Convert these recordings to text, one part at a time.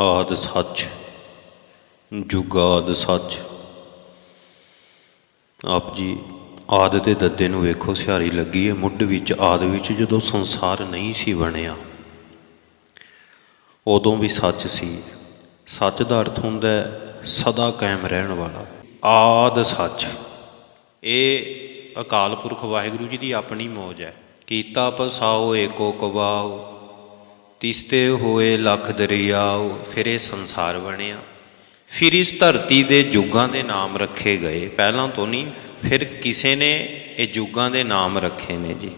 ਆਦ ਸੱਚ, ਜੁਗਾਦ ਸੱਚ। ਆਪ ਜੀ, ਆਦ ਦੇ ਦੱਦੇ ਨੂੰ ਵੇਖੋ, ਸਿਹਾਰੀ ਲੱਗੀ ਹੈ ਮੁੱਢ ਵਿੱਚ, ਆਦ ਵਿੱਚ ਜਦੋਂ ਸੰਸਾਰ ਨਹੀਂ ਸੀ ਬਣਿਆ, ਉਦੋਂ ਵੀ ਸੱਚ ਸੀ। ਸੱਚ ਦਾ ਅਰਥ ਹੁੰਦਾ ਹੈ ਸਦਾ ਕਾਇਮ ਰਹਿਣ ਵਾਲਾ। ਆਦ ਸੱਚ। ਇਹ ਅਕਾਲ ਪੁਰਖ ਵਾਹਿਗੁਰੂ ਜੀ ਦੀ ਆਪਣੀ ਮੌਜ ਹੈ। ਕੀਤਾ ਪਸਾਓ ਏਕੋ ਕਵਾਓ। ਤਿਸਤੇ ਹੋਏ ਲੱਖ ਦਰਿਆਓ, ਫਿਰ ਇਹ ਸੰਸਾਰ ਬਣਿਆ। ਫਿਰ ਇਸ ਧਰਤੀ ਦੇ ਯੁੱਗਾਂ ਦੇ ਨਾਮ ਰੱਖੇ ਗਏ। ਪਹਿਲਾਂ ਤੋਂ ਨਹੀਂ, ਫਿਰ ਕਿਸੇ ਨੇ ਇਹ ਯੁੱਗਾਂ ਦੇ ਨਾਮ ਰੱਖੇ ਨੇ ਜੀ।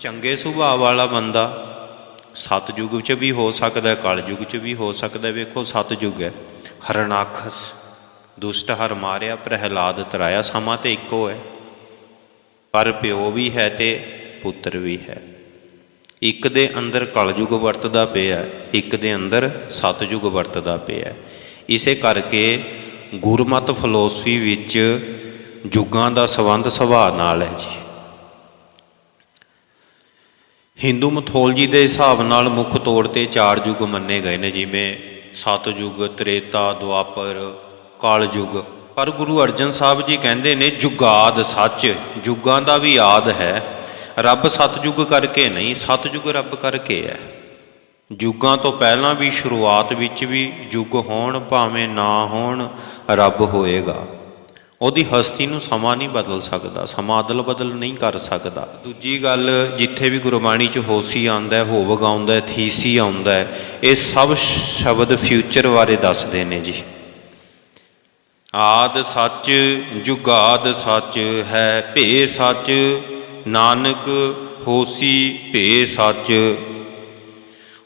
ਚੰਗੇ ਸੁਭਾਅ ਵਾਲਾ ਬੰਦਾ ਸਤਜੁਗ ਵਿੱਚ ਵੀ ਹੋ ਸਕਦਾ ਹੈ, ਕਲਯੁਗ ਚ ਵੀ ਹੋ ਸਕਦਾ ਹੈ। ਵੇਖੋ, ਸਤਜੁਗ ਹੈ। ਹਰਨਾਖਸ, ਦੁਸ਼ਟ ਹਰ ਮਾਰਿਆ, ਪ੍ਰਹਿਲਾਦ ਤਰਾਇਆ, ਸਮਾਂ ਤੇ ਇੱਕੋ ਹੈ। ਪਰ ਪਿਓ ਵੀ ਹੈ ਤੇ ਪੁੱਤਰ ਵੀ ਹੈ। ਇੱਕ ਦੇ ਅੰਦਰ ਕਲਯੁਗ ਵਰਤਦਾ ਪਿਆ, ਇੱਕ ਦੇ ਅੰਦਰ ਸਤਜੁਗ ਵਰਤਦਾ ਪਿਆ। ਇਸੇ ਕਰਕੇ ਗੁਰਮਤ ਫਿਲਾਸਫੀ ਵਿੱਚ ਯੁੱਗਾਂ ਦਾ ਸੰਬੰਧ ਸੁਭਾਅ ਨਾਲ ਹੈ ਜੀ। ਹਿੰਦੂ ਮਿਥੋਲੋਜੀ ਦੇ ਹਿਸਾਬ ਨਾਲ ਮੁੱਖ ਤੌਰ ਤੇ ਚਾਰ ਯੁੱਗ ਮੰਨੇ ਗਏ ਨੇ, ਜਿਵੇਂ ਸਤਜੁਗ ਤ੍ਰੇਤਾ, ਦੁਆਪਰ, ਕਲਯੁਗ। ਪਰ ਗੁਰੂ ਅਰਜਨ ਸਾਹਿਬ ਜੀ ਕਹਿੰਦੇ ਨੇ ਜੁਗਾਦ ਸੱਚ ਯੁੱਗਾਂ ਦਾ ਵੀ ਆਦ ਹੈ। ਰੱਬ ਸਤਜੁਗ ਕਰਕੇ ਨਹੀਂ ਸਤਜੁਗ ਰੱਬ ਕਰਕੇ ਹੈ। ਯੁੱਗਾਂ ਤੋਂ ਪਹਿਲਾਂ ਵੀ, ਸ਼ੁਰੂਆਤ ਵਿੱਚ ਵੀ ਯੁੱਗ ਹੋਣ, ਭਾਵੇਂ ਨਾ ਹੋਣ, ਰੱਬ ਹੋਏਗਾ। ਉਹਦੀ ਹਸਤੀ ਨੂੰ ਸਮਾਂ ਨਹੀਂ ਬਦਲ ਸਕਦਾ, ਸਮਾਂ ਅਦਲ ਬਦਲ ਨਹੀਂ ਕਰ ਸਕਦਾ। ਦੂਜੀ ਗੱਲ, ਜਿੱਥੇ ਵੀ ਗੁਰਬਾਣੀ 'ਚ ਹੋਸੀ ਆਉਂਦਾ ਹੈ ਹੋਵਗ ਆਉਂਦਾ ਹੈ, ਥੀਸੀ ਆਉਂਦਾ ਹੈ, ਇਹ ਸਭ ਸ਼ਬਦ ਫਿਊਚਰ ਬਾਰੇ ਦੱਸਦੇ ਨੇ ਜੀ। ਆਦ ਸੱਚ ਜੁਗਾਦ ਸੱਚ ਹੈ ਭੇ ਸੱਚ ਨਾਨਕ ਹੋਸੀ ਭੇ ਸੱਚ।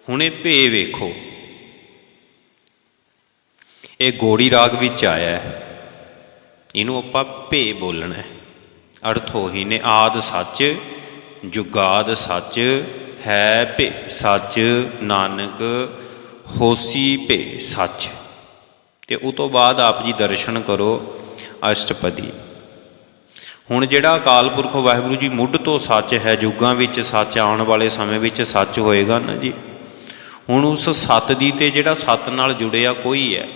ਹੁਣੇ ਭੇ ਵੇਖੋ। ਇਹ ਗੋੜੀ ਰਾਗ ਵਿੱਚ ਆਇਆ ਹੈ। ਇਹਨੂੰ ਆਪਾਂ ਭੇ ਬੋਲਣਾ ਹੈ। ਅਰਥ ਉਹੀ ਨੇ, ਆਦ ਸੱਚ, ਜੁਗਾਦ ਸੱਚ, ਹੈ ਭੇ ਸੱਚ, ਨਾਨਕ ਹੋਸੀ ਭੇ ਸੱਚ। ਤੇ ਉਸ ਤੋਂ ਬਾਅਦ ਆਪ ਜੀ ਦਰਸ਼ਨ ਕਰੋ ਅਸ਼ਟਪਦੀ। ਹੁਣ ਜਿਹੜਾ ਅਕਾਲ ਪੁਰਖ ਵਾਹਿਗੁਰੂ ਜੀ ਮੁੱਢ ਤੋਂ ਸੱਚ ਹੈ, ਯੁੱਗਾਂ ਵਿੱਚ ਸੱਚ ਆਉਣ ਵਾਲੇ ਸਮੇਂ ਵਿੱਚ ਸੱਚ ਹੋਏਗਾ ਨਾ ਜੀ। ਹੁਣ ਉਸ ਸੱਤ ਦੀ ਤੇ ਜਿਹੜਾ ਸੱਤ ਨਾਲ ਜੁੜਿਆ ਕੋਈ ਹੈ,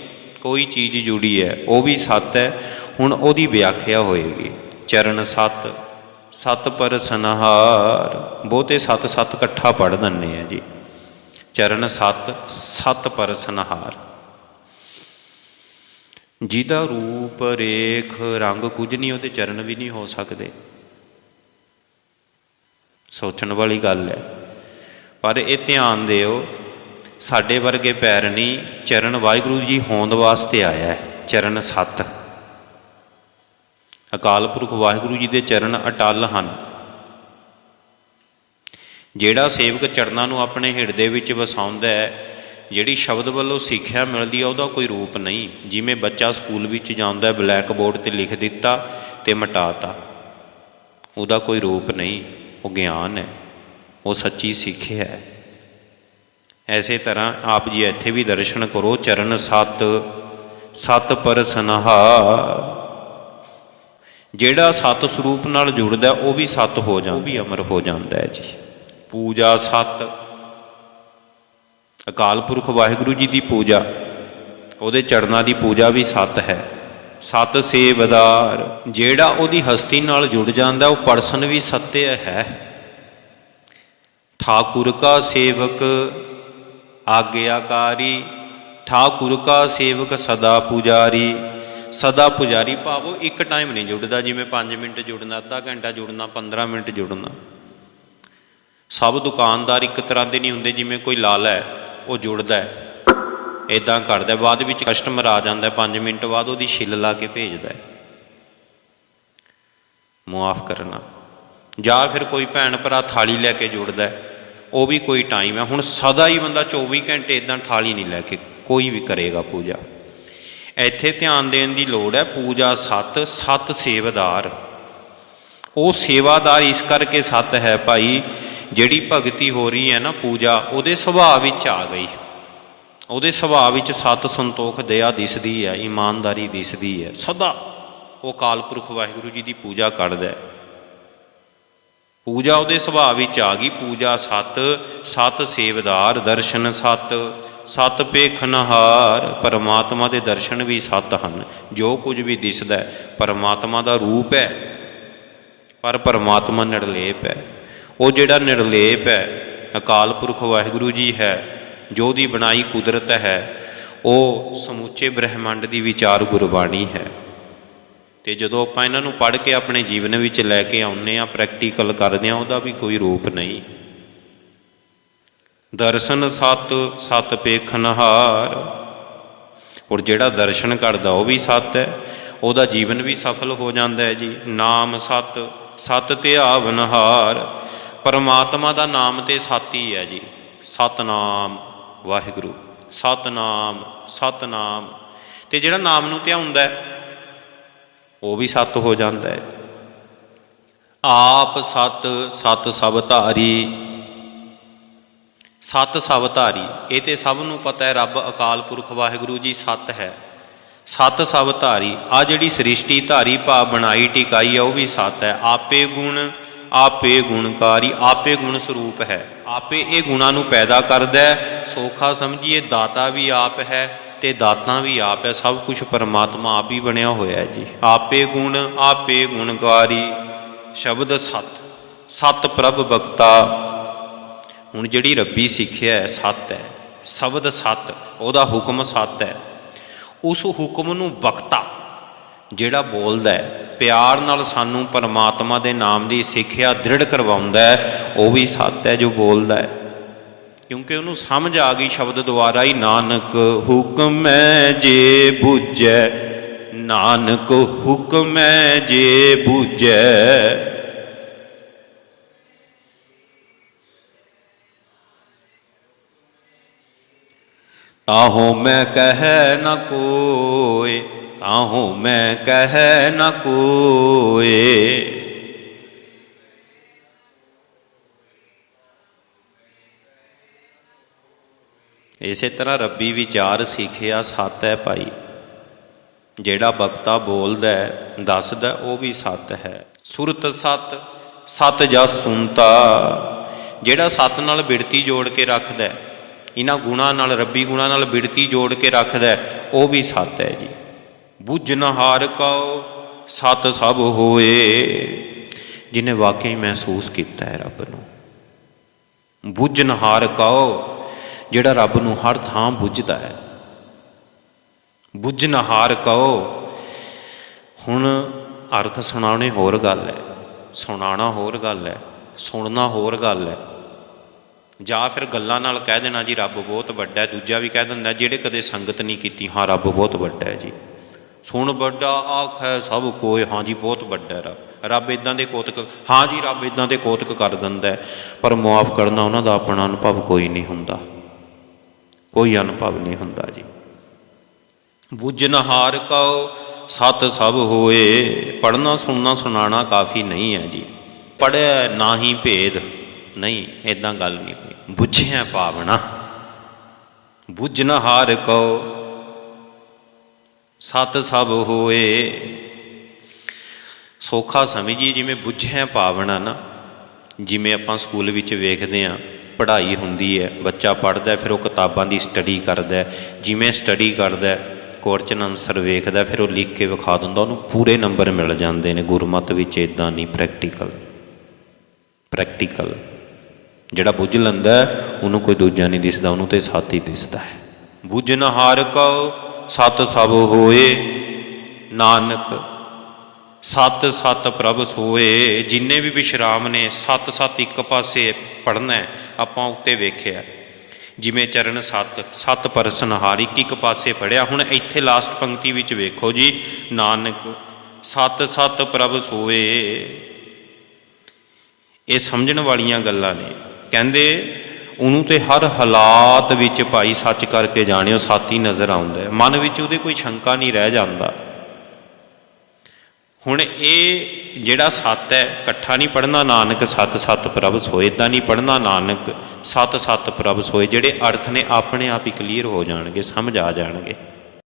ਕੋਈ ਚੀਜ਼ ਜੁੜੀ ਹੈ, ਉਹ ਵੀ ਸੱਤ ਹੈ, ਹੁਣ ਉਹਦੀ ਵਿਆਖਿਆ ਹੋਏਗੀ। ਚਰਨ ਸੱਤ, ਸਤ ਪਰ ਸੰਹਾਰ, ਬਹੁਤੇ ਸੱਤ ਸੱਤ ਇਕੱਠਾ ਪੜ ਦਿੰਨੇ ਆ ਜੀ। ਚਰਨ ਸੱਤ, ਸਤ ਪਰ ਸੰਹਾਰ। ਜਿਹਦਾ ਰੂਪ, ਰੇਖ, ਰੰਗ ਕੁਝ ਨਹੀਂ, ਉਹਦੇ ਚਰਨ ਵੀ ਨਹੀਂ ਹੋ ਸਕਦੇ। ਸੋਚਣ ਵਾਲੀ ਗੱਲ ਹੈ। ਪਰ ਇਹ ਧਿਆਨ ਦਿਓ, ਸਾਡੇ ਵਰਗੇ ਪੈਰ ਨਹੀਂ, ਚਰਨ ਵਾਹਿਗੁਰੂ ਜੀ ਹੋਂਦ ਵਾਸਤੇ ਆਇਆ ਹੈ, ਚਰਨ ਸੱਤ। ਅਕਾਲ ਪੁਰਖ ਵਾਹਿਗੁਰੂ ਜੀ ਦੇ ਚਰਨ ਅਟਲ ਹਨ। ਜਿਹੜਾ ਸੇਵਕ ਚਰਨਾਂ ਨੂੰ ਆਪਣੇ ਹਿਰਦੇ ਵਿੱਚ ਵਸਾਉਂਦਾ ਹੈ ਜਿਹੜੀ ਸ਼ਬਦ ਵੱਲੋਂ ਸਿੱਖਿਆ ਮਿਲਦੀ ਹੈ ਉਹਦਾ ਕੋਈ ਰੂਪ ਨਹੀਂ। ਜਿਵੇਂ ਬੱਚਾ ਸਕੂਲ ਵਿੱਚ ਜਾਂਦਾ ਹੈ ਬਲੈਕ ਬੋਰਡ ਤੇ ਲਿਖ ਦਿੱਤਾ ਤੇ ਮਿਟਾਤਾ। ਉਹਦਾ ਕੋਈ ਰੂਪ ਨਹੀਂ, ਉਹ ਗਿਆਨ ਹੈ, ਉਹ ਸੱਚੀ ਸਿੱਖਿਆ ਹੈ। ਐਸੇ ਤਰ੍ਹਾਂ ਆਪ ਜੀ ਇੱਥੇ ਵੀ ਦਰਸ਼ਨ ਕਰੋ, ਚਰਨ ਸਤ ਸਤ ਪਰ ਸਨਹਾ। ਜਿਹੜਾ ਸਤ ਸਰੂਪ ਨਾਲ ਜੁੜਦਾ, ਉਹ ਵੀ ਸਤ ਹੋ ਜਾਂਦਾ, ਉਹ ਵੀ ਅਮਰ ਹੋ ਜਾਂਦਾ ਹੈ ਜੀ। ਪੂਜਾ ਸਤ ਅਕਾਲ ਪੁਰਖ ਵਾਹਿਗੁਰੂ ਜੀ ਦੀ ਪੂਜਾ, ਉਹਦੇ ਚੜਨਾ ਦੀ ਪੂਜਾ ਵੀ ਸਤ ਹੈ। ਸਤ ਸੇਵਦਾਰ, ਜਿਹੜਾ ਉਹਦੀ ਹਸਤੀ ਨਾਲ ਜੁੜ ਜਾਂਦਾ, ਉਹ ਪਰਸਨ ਵੀ ਸਤਿਅ ਹੈ। ਠਾਕੁਰ ਕਾ ਸੇਵਕ ਆਗਿਆਕਾਰੀ, ਠਾਕੁਰ ਕਾ ਸੇਵਕ ਸਦਾ ਪੁਜਾਰੀ। ਸਦਾ ਪੁਜਾਰੀ ਭਾਵੋ ਇੱਕ ਟਾਈਮ ਨਹੀਂ ਜੁੜਦਾ, ਜਿਵੇਂ 5 ਮਿੰਟ ਜੁੜਨਾ, ਅੱਧਾ ਘੰਟਾ ਜੁੜਨਾ 15 ਮਿੰਟ ਜੁੜਨਾ। ਸਭ ਦੁਕਾਨਦਾਰ ਇੱਕ ਤਰ੍ਹਾਂ ਦੇ ਨਹੀਂ ਹੁੰਦੇ, ਜਿਵੇਂ ਕੋਈ ਲਾਲਾ ਹੈ। ਉਹ ਜੁੜਦਾ ਹੈ। ਇਦਾਂ ਕਰਦਾ ਬਾਅਦ ਵਿੱਚ ਕਸਟਮਰ ਆ ਜਾਂਦਾ 5 ਮਿੰਟ ਬਾਅਦ ਉਹਦੀ ਛਿੱਲ ਲਾ ਕੇ ਭੇਜਦਾ ਹੈ। ਮੁਆਫ ਕਰਨਾ। ਜਾਂ ਫਿਰ ਕੋਈ ਭੈਣ ਭਰਾ ਥਾਲੀ ਲੈ ਕੇ ਜੁੜਦਾ ਹੈ। ਉਹ ਵੀ ਕੋਈ ਟਾਈਮ ਹੈ। ਹੁਣ ਸਦਾ ਹੀ ਬੰਦਾ 24 ਘੰਟੇ ਇਦਾਂ ਥਾਲੀ ਨਹੀਂ ਲੈ ਕੇ ਕੋਈ ਵੀ ਕਰੇਗਾ ਪੂਜਾ। ਇੱਥੇ ਧਿਆਨ ਦੇਣ ਦੀ ਲੋੜ ਹੈ। ਪੂਜਾ ਸਤ ਸਤ ਸੇਵਦਾਰ। ਉਹ ਸੇਵਾਦਾਰ ਇਸ ਕਰਕੇ ਸਤ ਹੈ ਭਾਈ ਜਿਹੜੀ ਭਗਤੀ ਹੋ ਰਹੀ ਹੈ ਨਾ ਪੂਜਾ ਉਹਦੇ ਸੁਭਾਅ ਵਿੱਚ ਆ ਗਈ। ਉਹਦੇ ਸੁਭਾਅ ਵਿੱਚ ਸਤ ਸੰਤੋਖ ਦਇਆ ਦਿਸਦੀ ਹੈ ਇਮਾਨਦਾਰੀ ਦਿਸਦੀ ਹੈ। ਸਦਾ ਉਹ ਕਾਲ ਪੁਰਖ ਵਾਹਿਗੁਰੂ ਜੀ ਦੀ ਪੂਜਾ ਕਰਦਾ ਹੈ। ਪੂਜਾ ਉਹਦੇ ਸੁਭਾਅ ਵਿੱਚ ਆ ਗਈ। ਪੂਜਾ ਸਤ ਸਤ ਸੇਵਦਾਰ ਦਰਸ਼ਨ ਸਤ ਸਤ ਪੇਖਨਹਾਰ ਪਰਮਾਤਮਾ ਦੇ ਦਰਸ਼ਨ ਵੀ ਸਤ ਹਨ। ਜੋ ਕੁਝ ਵੀ ਦਿਸਦਾ ਹੈ, ਪਰਮਾਤਮਾ ਦਾ ਰੂਪ ਹੈ ਪਰ ਪਰਮਾਤਮਾ ਨਿਰਲੇਪ ਹੈ। ਉਹ ਜਿਹੜਾ ਨਿਰਲੇਪ ਹੈ, ਅਕਾਲ ਪੁਰਖ ਵਾਹਿਗੁਰੂ ਜੀ ਹੈ, ਜੋ ਦੀ ਬਣਾਈ ਕੁਦਰਤ ਹੈ, ਉਹ ਸਮੁੱਚੇ ਬ੍ਰਹਿਮੰਡ ਦੀ ਵਿਚਾਰ ਗੁਰਬਾਣੀ ਹੈ। ਤੇ ਜਦੋਂ ਆਪਾਂ ਇਹਨਾਂ ਨੂੰ ਪੜ੍ਹ ਕੇ ਆਪਣੇ ਜੀਵਨ ਵਿੱਚ ਲੈ ਕੇ ਆਉਂਦੇ ਆ ਪ੍ਰੈਕਟੀਕਲ ਕਰਦੇ ਆ ਉਹਦਾ ਵੀ ਕੋਈ ਰੂਪ ਨਹੀਂ। ਦਰਸ਼ਨ ਸਤ ਸਤ ਪੇਖਨਹਾਰ ਔਰ ਜਿਹੜਾ ਦਰਸ਼ਨ ਕਰਦਾ, ਉਹ ਵੀ ਸਤ ਹੈ। ਉਹਦਾ ਜੀਵਨ ਵੀ ਸਫਲ ਹੋ ਜਾਂਦਾ ਹੈ ਜੀ। ਨਾਮ ਸਤ ਸਤ ਧਿਆਵਨਹਾਰ ਪਰਮਾਤਮਾ ਦਾ ਨਾਮ ਤੇ ਸਾਤੀ ਹੈ ਜੀ। ਸਤਨਾਮ, ਵਾਹਿਗੁਰੂ। ਸਤਨਾਮ ਸਤਨਾਮ। ਤੇ ਜਿਹੜਾ ਨਾਮ ਨੂੰ ਧਿਆਉਂਦਾ ਉਹ ਵੀ ਸਤ ਹੋ ਜਾਂਦਾ ਹੈ। ਆਪ ਸਤ ਸਤ ਸਭ ਧਾਰੀ। ਸਤ ਸਭ ਧਾਰੀ। ਇਹ ਤੇ ਸਭ ਨੂੰ ਪਤਾ ਹੈ, ਰੱਬ ਅਕਾਲ ਪੁਰਖ ਵਾਹਿਗੁਰੂ ਜੀ ਸਤ ਹੈ। ਸਤ ਸਭ ਧਾਰੀ। ਆ ਜਿਹੜੀ ਸ੍ਰਿਸ਼ਟੀ ਧਾਰੀ, ਭਾਵ ਬਣਾਈ, ਟਿਕਾਈ ਹੈ ਉਹ ਵੀ ਸਤ ਹੈ। ਆਪੇ ਗੁਣ ਆਪੇ ਗੁਣਕਾਰੀ, ਆਪੇ ਗੁਣ ਸਰੂਪ ਹੈ। ਆਪੇ ਇਹ ਗੁਣਾਂ ਨੂੰ ਪੈਦਾ ਕਰਦਾ ਹੈ। ਸੋਖਾ ਸਮਝੀਏ, ਦਾਤਾ ਵੀ ਆਪ ਹੈ ਤੇ ਦਾਤਾ ਵੀ ਆਪ ਹੈ। ਸਭ ਕੁਝ ਪਰਮਾਤਮਾ ਆਪ ਹੀ ਬਣਿਆ ਹੋਇਆ ਹੈ ਜੀ। ਆਪੇ ਗੁਣ, ਆਪੇ ਗੁਣਕਾਰੀ, ਸ਼ਬਦ ਸਤ। ਸਤ ਪ੍ਰਭ ਬਖਤਾ। ਹੁਣ ਜਿਹੜੀ ਰੱਬੀ ਸਿੱਖਿਆ ਹੈ, ਸਤ ਹੈ। ਸ਼ਬਦ ਸਤ, ਉਹਦਾ ਹੁਕਮ ਸਤ ਹੈ। ਉਸ ਹੁਕਮ ਨੂੰ ਵਕਤਾ ਜਿਹੜਾ ਬੋਲਦਾ ਹੈ, ਪਿਆਰ ਨਾਲ ਸਾਨੂੰ ਪਰਮਾਤਮਾ ਦੇ ਨਾਮ ਦੀ ਸਿੱਖਿਆ ਦ੍ਰਿੜ ਕਰਵਾਉਂਦਾ ਹੈ, ਉਹ ਵੀ ਸੱਤ ਹੈ ਜੋ ਬੋਲਦਾ ਹੈ। ਕਿਉਂਕਿ ਉਹਨੂੰ ਸਮਝ ਆ ਗਈ ਸ਼ਬਦ ਦੁਆਰਾ ਹੀ, ਨਾਨਕ ਹੁਕਮ ਹੈ ਜੇ ਬੁੱਝੈ, ਨਾਨਕ ਹੁਕਮ ਹੈ ਜੇ ਬੁੱਝੈ। ਤਾਹੋ ਮੈਂ ਕਹਿ ਨ ਕੋਇ ਤਾਹੋ ਮੈਂ ਕਹਿ ਨ ਕੋਇ ਇਸੇ ਤਰ੍ਹਾਂ ਰੱਬੀ ਵਿਚਾਰ ਸਿੱਖਿਆ ਸਤ ਹੈ ਭਾਈ। ਜਿਹੜਾ ਬਖਤਾ ਬੋਲਦਾ ਹੈ, ਦੱਸਦਾ ਉਹ ਵੀ ਸਤ ਹੈ। ਸੁਰਤ ਸਤ ਸਤ ਜਸ ਸੁਨਤਾ ਜਿਹੜਾ ਸਤ ਨਾਲ ਬਿਰਤੀ ਜੋੜ ਕੇ ਰੱਖਦਾ ਹੈ, ਇਹਨਾਂ ਗੁਣਾਂ ਨਾਲ, ਰੱਬੀ ਗੁਣਾਂ ਨਾਲ ਬਿਰਤੀ ਜੋੜ ਕੇ ਰੱਖਦਾ ਉਹ ਵੀ ਸੱਤ ਹੈ ਜੀ। ਬੁੱਝਨਹਾਰ ਕਉ ਸਤ ਸਭ ਹੋਏ। ਜਿਨੇ ਵਾਕਈ ਮਹਿਸੂਸ ਕੀਤਾ ਹੈ ਰੱਬ ਨੂੰ। ਬੁੱਝਨਹਾਰ ਕਉ ਜਿਹੜਾ ਰੱਬ ਨੂੰ ਹਰ ਥਾਂ ਬੁੱਝਦਾ ਹੈ। ਬੁੱਝਨਹਾਰ ਕਉ ਹੁਣ ਅਰਥ ਸੁਣਾਉਣੇ ਹੋਰ ਗੱਲ ਹੈ, ਸੁਣਾਉਣਾ ਹੋਰ ਗੱਲ ਹੈ, ਸੁਣਨਾ ਹੋਰ ਗੱਲ ਹੈ। ਜਾਂ ਫਿਰ ਗੱਲਾਂ ਨਾਲ ਕਹਿ ਦੇਣਾ ਜੀ, ਰੱਬ ਬਹੁਤ ਵੱਡਾ ਹੈ। ਦੂਜਾ ਵੀ ਕਹਿ ਦਿੰਦਾ, ਜਿਹੜੇ ਕਦੇ ਸੰਗਤ ਨਹੀਂ ਕੀਤੀ, ਹਾਂ, ਰੱਬ ਬਹੁਤ ਵੱਡਾ ਹੈ ਜੀ। ਸੁਣ ਵੱਡਾ ਆਖੈ ਸਭ ਕੋਏ ਹਾਂਜੀ ਬਹੁਤ ਵੱਡਾ ਰੱਬ। ਰੱਬ ਇਦਾਂ ਦੇ ਕੋਤਕ ਹਾਂਜੀ ਰੱਬ ਇਦਾਂ ਦੇ ਕੋਤਕ ਕਰ ਦਿੰਦਾ ਪਰ ਮੁਆਫ ਕਰਨਾ ਉਹਨਾਂ ਦਾ ਆਪਣਾ ਅਨੁਭਵ ਕੋਈ ਨਹੀਂ ਹੁੰਦਾ। ਕੋਈ ਅਨੁਭਵ ਨਹੀਂ ਹੁੰਦਾ ਜੀ। ਬੁੱਝਨਹਾਰ ਕਉ, ਸਤ ਸਭ ਹੋਏ। ਪੜਨਾ ਸੁਣਨਾ ਸੁਣਾਣਾ ਕਾਫੀ ਨਹੀਂ ਹੈ ਜੀ। ਪੜਿਆ ਨਾਹੀ ਭੇਦ ਨਹੀਂ ਇਦਾਂ ਗੱਲ ਨਹੀਂ ਹੋਈ। ਬੁੱਝਿਆ ਪਾਵਣਾ ਬੁੱਝਨਹਾਰ ਕਉ ਸਤ ਸਭ ਹੋਏ। ਸੋਖਾ ਸਮਝੀਏ ਜਿਵੇਂ ਬੁੱਝਿਆ ਪਾਵਣਾ ਨਾ, ਜਿਵੇਂ ਆਪਾਂ ਸਕੂਲ ਵਿੱਚ ਵੇਖਦੇ ਆਂ, ਪੜ੍ਹਾਈ ਹੁੰਦੀ ਹੈ, ਬੱਚਾ ਪੜ੍ਹਦਾ, ਫਿਰ ਉਹ ਕਿਤਾਬਾਂ ਦੀ ਸਟੱਡੀ ਕਰਦਾ ਜਿਵੇਂ ਸਟੱਡੀ ਕਰਦਾ ਕੁਐਸਚਨ ਆਨਸਰ ਵੇਖਦਾ ਫਿਰ ਉਹ ਲਿਖ ਕੇ ਵਿਖਾ ਦਿੰਦਾ, ਉਹਨੂੰ ਪੂਰੇ ਨੰਬਰ ਮਿਲ ਜਾਂਦੇ ਨੇ, ਗੁਰਮਤ ਵਿੱਚ ਇਦਾਂ ਨਹੀਂ ਪ੍ਰੈਕਟੀਕਲ ਪ੍ਰੈਕਟੀਕਲ ਜਿਹੜਾ ਬੁੱਝ ਲੈਂਦਾ ਉਹਨੂੰ ਕੋਈ ਦੂਜਾ ਨਹੀਂ ਦਿਸਦਾ, ਉਹਨੂੰ ਤੇ ਸਾਥੀ ਦਿਸਦਾ ਹੈ। ਬੁੱਝਨਹਾਰ ਕਉ ਸਤ ਸਭ ਹੋਏ, ਨਾਨਕ। ਸਤ ਸਤ ਪ੍ਰਭ ਸੋਏ, ਜਿੰਨੇ ਵੀ ਵਿਸ਼ਰਾਮ ਨੇ, ਸਤ ਸਤ ਇੱਕ ਪਾਸੇ ਪੜਨਾ ਆਪਾਂ ਉੱਤੇ ਵੇਖਿਆ ਜਿਵੇਂ ਚਰਨ ਸਤ ਸਤ ਪਰਸਨਹਾਰ ਇੱਕ ਇੱਕ ਪਾਸੇ ਪੜਿਆ ਹੁਣ ਇੱਥੇ ਲਾਸਟ ਪੰਕਤੀ ਵਿੱਚ ਵੇਖੋ ਜੀ, ਨਾਨਕ, ਸਤ ਸਤ ਪ੍ਰਭ ਸੋਏ। ਇਹ ਸਮਝਣ ਵਾਲੀਆਂ ਗੱਲਾਂ ਨੇ। ਕਹਿੰਦੇ ਉਹਨੂੰ ਤੇ ਹਰ ਹਾਲਾਤ ਵਿੱਚ ਭਾਈ ਸੱਚ ਕਰਕੇ ਜਾਣਿਓ, ਸਾਥੀ ਨਜ਼ਰ ਆਉਂਦਾ ਹੈ। ਮਨ ਵਿੱਚ ਉਹਦੇ ਕੋਈ ਸ਼ੰਕਾ ਨਹੀਂ ਰਹਿ ਜਾਂਦਾ। ਹੁਣ ਇਹ ਜਿਹੜਾ ਸੱਤ ਹੈ, ਇਕੱਠਾ ਨਹੀਂ ਪੜਨਾ ਨਾਨਕ, ਸਤ ਸਤ ਪ੍ਰਭ ਸੋਏ। ਇਦਾਂ ਨਹੀਂ ਪੜਨਾ ਨਾਨਕ, ਸਤ ਸਤ ਪ੍ਰਭ ਸੋਏ, ਜਿਹੜੇ ਅਰਥ ਨੇ ਆਪਣੇ ਆਪ ਹੀ ਕਲੀਅਰ ਹੋ ਜਾਣਗੇ, ਸਮਝ ਆ ਜਾਣਗੇ।